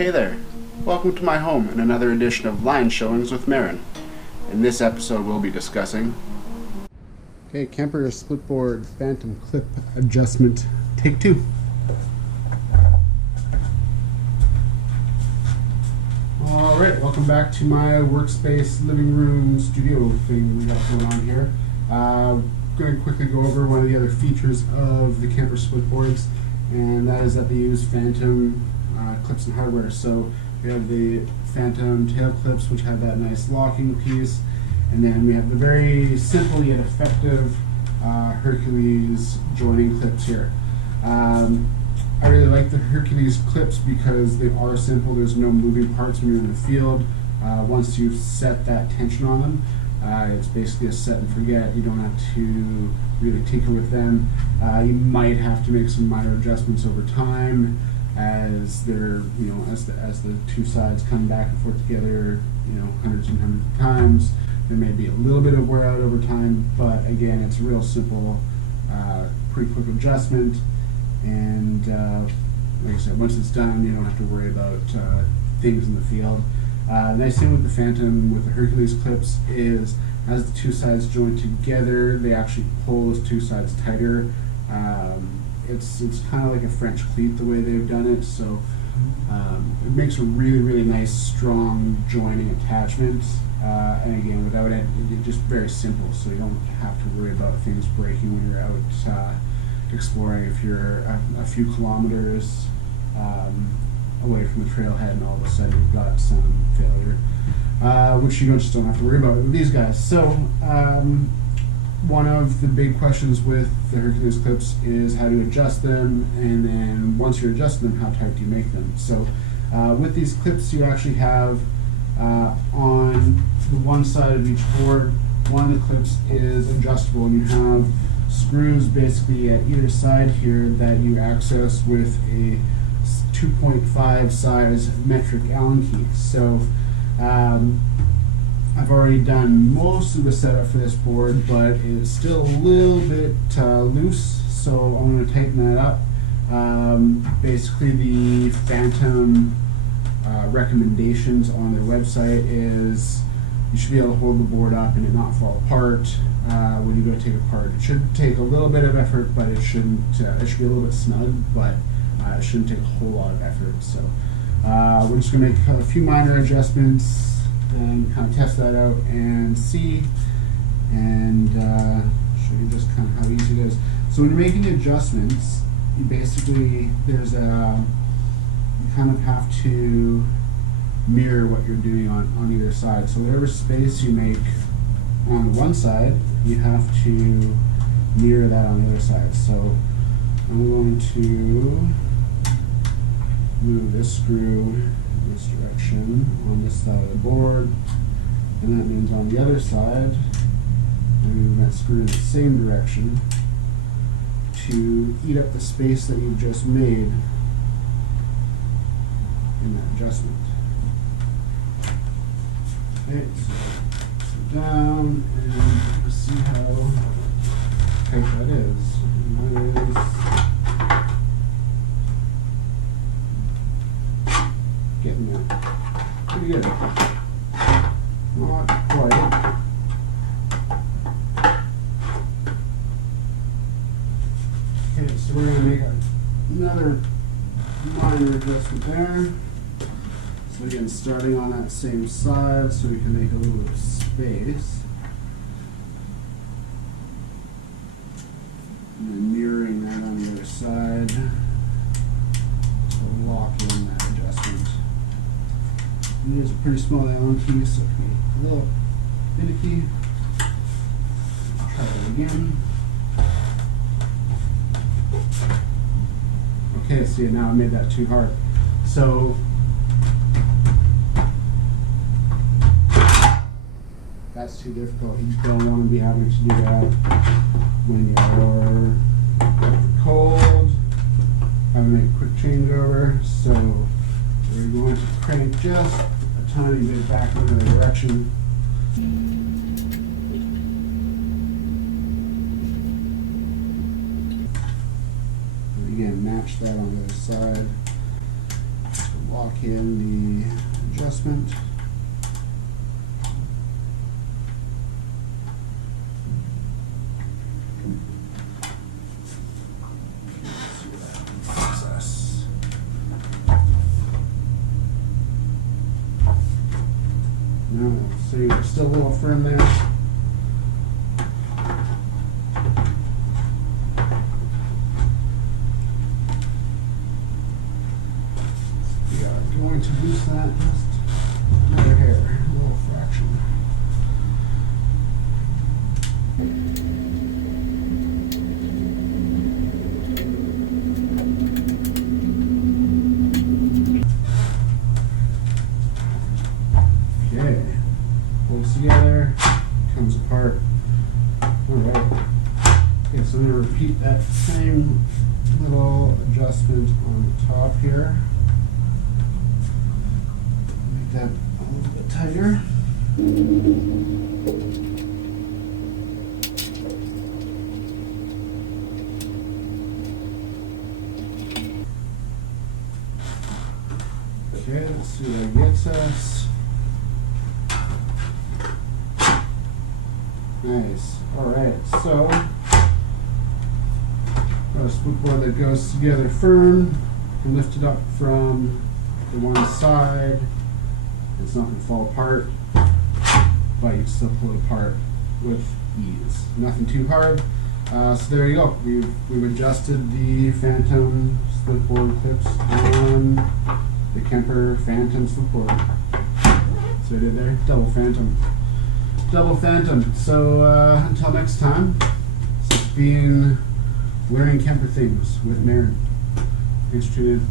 Hey there! Welcome to my home and another edition of Line Showings with Marin. In this episode we'll be discussing Hercules Splitboard Phantom Clip Adjustment, Take 2. Alright, welcome back to my workspace, living room, studio thing we got going on here. I'm going to quickly go over one of the other features of the camper splitboards, and that is that they use phantom clips and hardware. So we have the phantom tail clips, which have that nice locking piece, and then we have the very simple yet effective Hercules joining clips here. I really like the Hercules clips because they are simple. There's no moving parts when you're in the field. Once you've set that tension on them, it's basically a set and forget. You don't have to really tinker with them. You might have to make some minor adjustments over time as they're, as the two sides come back and forth together, hundreds and hundreds of times. There may be a little bit of wear out over time, but again, it's a real simple, pretty quick adjustment. And like I said, once it's done, you don't have to worry about things in the field. The nice thing with the Phantom, with the Hercules clips, is as the two sides join together, they actually pull those two sides tighter. It's kind of like a French cleat the way they've done it, so it makes a really nice, strong joining attachment. And again, without it, it's just very simple, so you don't have to worry about things breaking when you're out exploring. If you're a few kilometers away from the trailhead and all of a sudden you've got some failure, which you just don't have to worry about with these guys. So one of the big questions with the Hercules clips is how to adjust them, and then once you're adjusting them, how tight do you make them? So with these clips, you actually have on the one side of each board, one of the clips is adjustable, and you have screws basically at either side here that you access with a 2.5 size metric Allen key. So I've already done most of the setup for this board, but it's still a little bit loose, so I'm going to tighten that up. Basically the Phantom recommendations on their website is you should be able to hold the board up and it not fall apart when you go to take it apart. It should take a little bit of effort, but it shouldn't. It should be a little bit snug, but it shouldn't take a whole lot of effort. So we're just going to make a few minor adjustments and kind of test that out and see, and show you just kind of how easy it is. So when you're making adjustments, you basically you kind of have to mirror what you're doing on either side. So whatever space you make on one side, you have to mirror that on the other side. So I'm going to move this screw in this direction on this side of the board, and that means on the other side I'm moving that screw in the same direction to eat up the space that you've just made in that adjustment. Okay, so down, and let's see how tight that is. And that is getting there. Pretty good. Not quite. Okay, so we're going to make another minor adjustment there. So again, starting on that same side so we can make a little bit of space. And then mirroring that on the other side to lock in that adjustment. And there's a pretty small Allen key, so it can be a little finicky. Try it again. Okay, see, now I made that too hard. So that's too difficult. You don't want to be having to do that when you're cold. I'm going to make a quick changeover. So we're going to crank just a tiny bit back in the other direction. And again, match that on the other side. So lock in the adjustment. Access. No, so you're still a little firm there. Going to loose that just another hair, a little fraction. Okay, pulls together, comes apart. Alright. Okay, so I'm going to repeat that same little adjustment on the top here. That a little bit tighter. Okay, let's see what that gets us. Nice. Alright, so got a split board that goes together firm. You can lift it up from the one side. It's not going to fall apart, but you can still pull it apart with ease. Nothing too hard. So there you go. We've adjusted the Phantom Splitboard clips on the Kemper Phantom Splitboard. So I did there, double Phantom. Double Phantom. So until next time, it's been wearing Kemper things with Marin. Thanks, Julian.